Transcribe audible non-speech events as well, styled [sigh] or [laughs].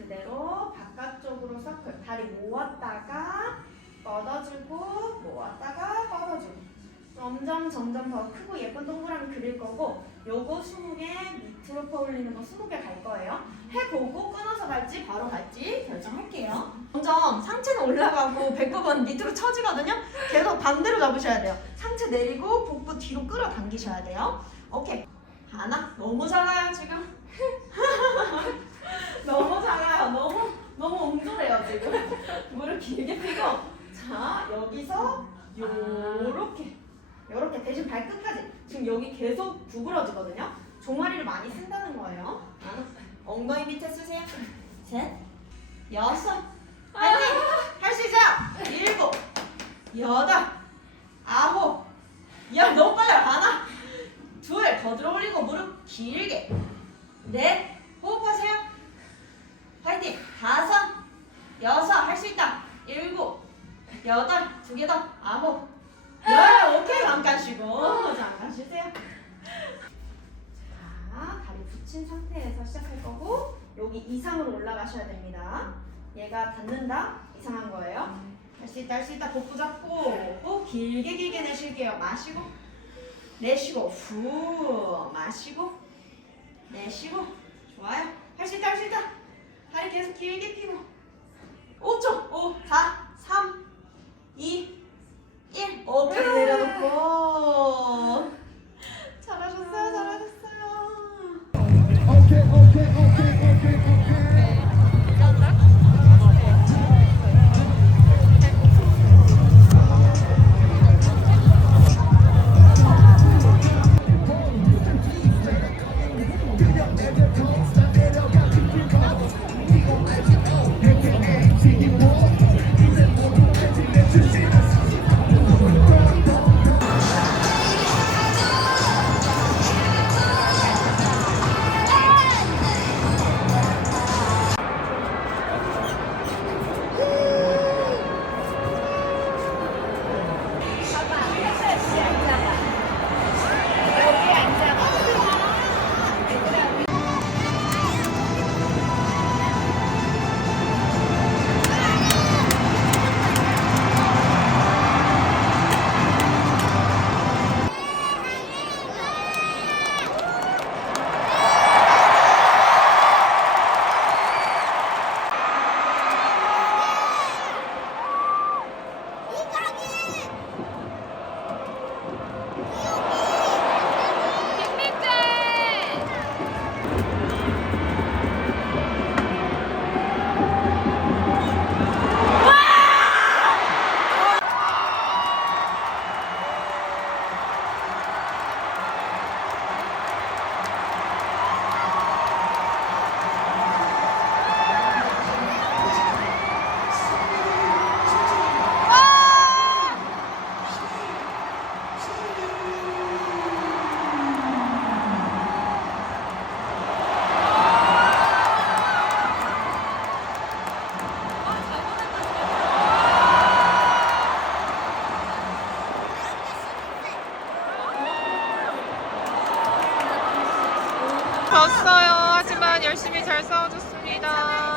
그대로 바깥쪽으로 서클. 다리 모았다가 뻗어주고 모았다가 뻗어주고. 점점 점점 더 크고 예쁜 동그라미 그릴 거고 요거 20개 밑으로 퍼올리는 거 20개 갈 거예요. 해보고 끊어서 갈지 바로 갈지 결정할게요. 점점 상체는 올라가고 배꼽은 밑으로 처지거든요. 계속 반대로 잡으셔야 돼요. 상체 내리고 복부 뒤로 끌어당기셔야 돼요. 오케이. 하나. 너무 잘나요 지금. [laughs] 너무 작아요. 너무 너무 옹졸해요 지금. 무릎 길게 펴고 자 여기서 요렇게 요렇게 대신 발끝까지 지금 여기 계속 구부러지거든요. 종아리를 많이 쓴다는 거예요. 하나 엉덩이 밑에 쓰세요. 셋 여섯 파이팅 할 수 있어요. 일곱 여덟 아홉 야 너무 빨라 하나 둘 더 들어 올리고 무릎 길게 넷 호흡하세요. 파이팅 다섯 여섯 할 수 있다. 일곱 더 아홉 열 오케이 잠깐 쉬고 잠깐 쉬세요. 자 다리 붙인 상태에서 시작할 거고 여기 이상으로 올라가셔야 됩니다. 얘가 닿는다 이상한 거예요. 할 수 있다 할 수 있다 복부 잡고 호흡 길게 길게 내쉴게요. 마시고 내쉬고 후 마시고 내쉬고 좋아요. 할 수 있다 할 수 있다 다리 계속 길게 펴고 5초 5 4 졌어요. 하지만 열심히 잘 싸워줬습니다.